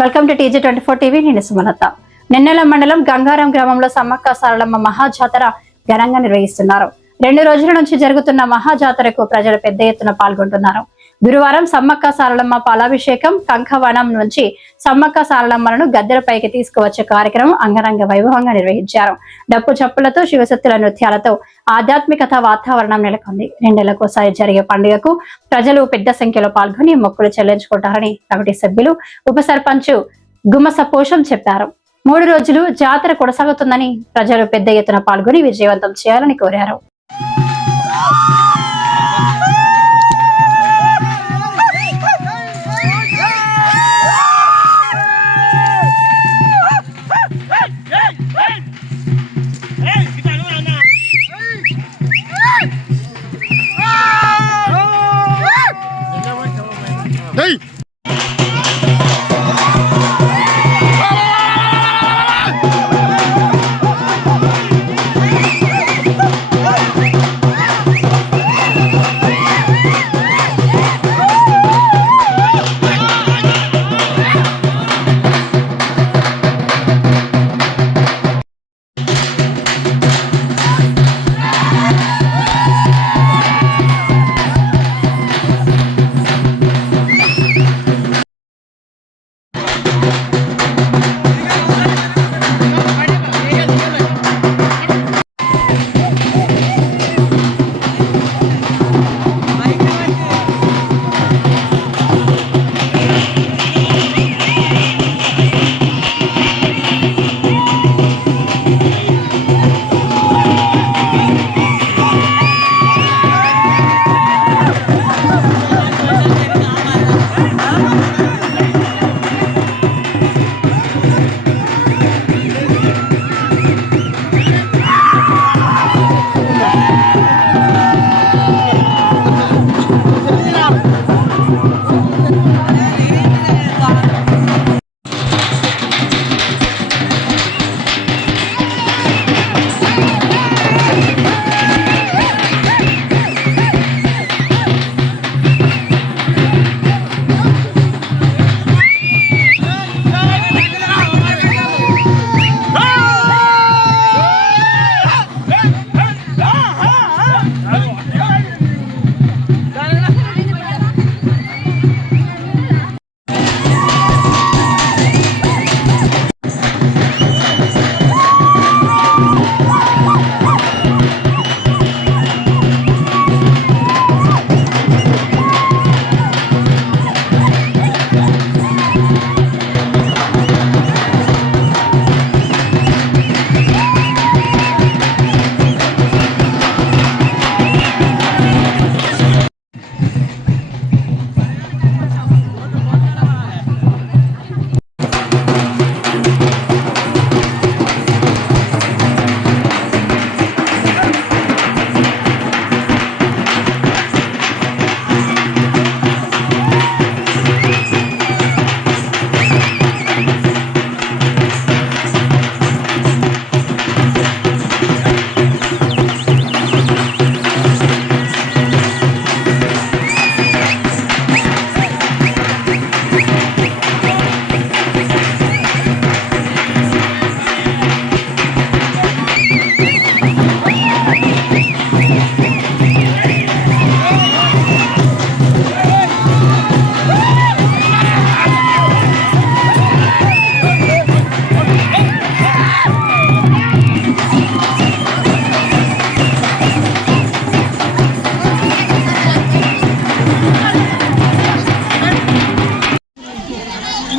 Welcome to TG24 TV. నేను సుమలత. నెన్నెల మండలం గంగారం గ్రామంలో సమ్మక్క సారలమ్మ మహాజాతర ఘనంగా నిర్వహిస్తున్నారు. 2 రోజుల నుంచి జరుగుతున్న మహాజాతరకు ప్రజలు పెద్ద ఎత్తున పాల్గొంటున్నారు. గురువారం సమ్మక్క సారలమ్మ పాలాభిషేకం, కంకవనం నుంచి సమ్మక్క సారలమ్మలను గద్దెలపైకి తీసుకువచ్చే కార్యక్రమం అంగరంగ వైభవంగా నిర్వహించారు. డప్పు చప్పులతో, శివశక్తుల నృత్యాలతో ఆధ్యాత్మికత వాతావరణం నెలకొంది. 2 నెలలకోసారి జరిగే పండుగకు ప్రజలు పెద్ద సంఖ్యలో పాల్గొని మొక్కులు చెల్లించుకుంటారని కమిటీ సభ్యులు, ఉప సర్పంచ్ గుమ్మస పోషం చెప్పారు. 3 రోజులు జాతర కొనసాగుతుందని ప్రజలు పెద్ద ఎత్తున పాల్గొని విజయవంతం చేయాలని కోరారు.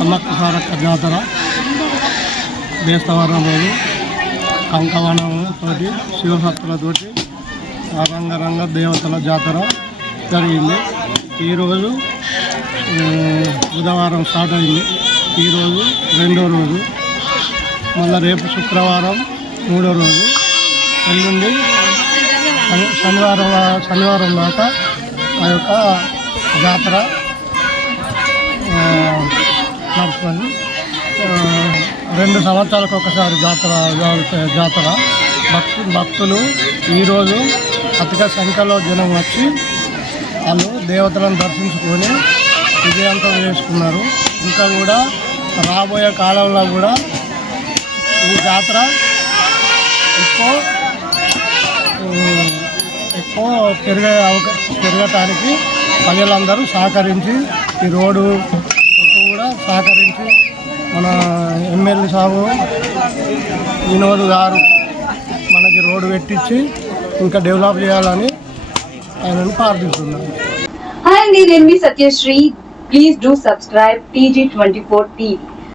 సమ్మక్క సారక్క జాతర బేస్తవారం రోజు కంకవనంతో, శివసత్తులతోటి రంగరంగ దేవతల జాతర జరిగింది. ఈరోజు బుధవారం స్టార్ట్ అయింది. ఈరోజు 2వ రోజు, మళ్ళీ రేపు శుక్రవారం 3వ రోజు, ఎల్లుండి శనివారం దాకా ఆ యొక్క జాతర నడుస్తుంది. 2 సంవత్సరాలకు ఒకసారి జాతర భక్తులు ఈరోజు అధిక సంఖ్యలో జనం వచ్చి వాళ్ళు దేవతలను దర్శించుకొని విజయవంతం చేసుకున్నారు. ఇంకా కూడా రాబోయే కాలంలో కూడా ఈ జాతర ఎక్కువ పెరగటానికి ప్రజలందరూ సహకరించి ఈ రోడ్డు కూడా సహకరించి మన ఎమ్మెల్యే సాబు వినోద్ గారు మనకి రోడ్డు పెట్టించి ఇంకా డెవలప్ చేయాలని ఆయనను ప్రార్థిస్తున్నాను. Hi, నేను మీ Satyasri. Please do subscribe TG24 TV.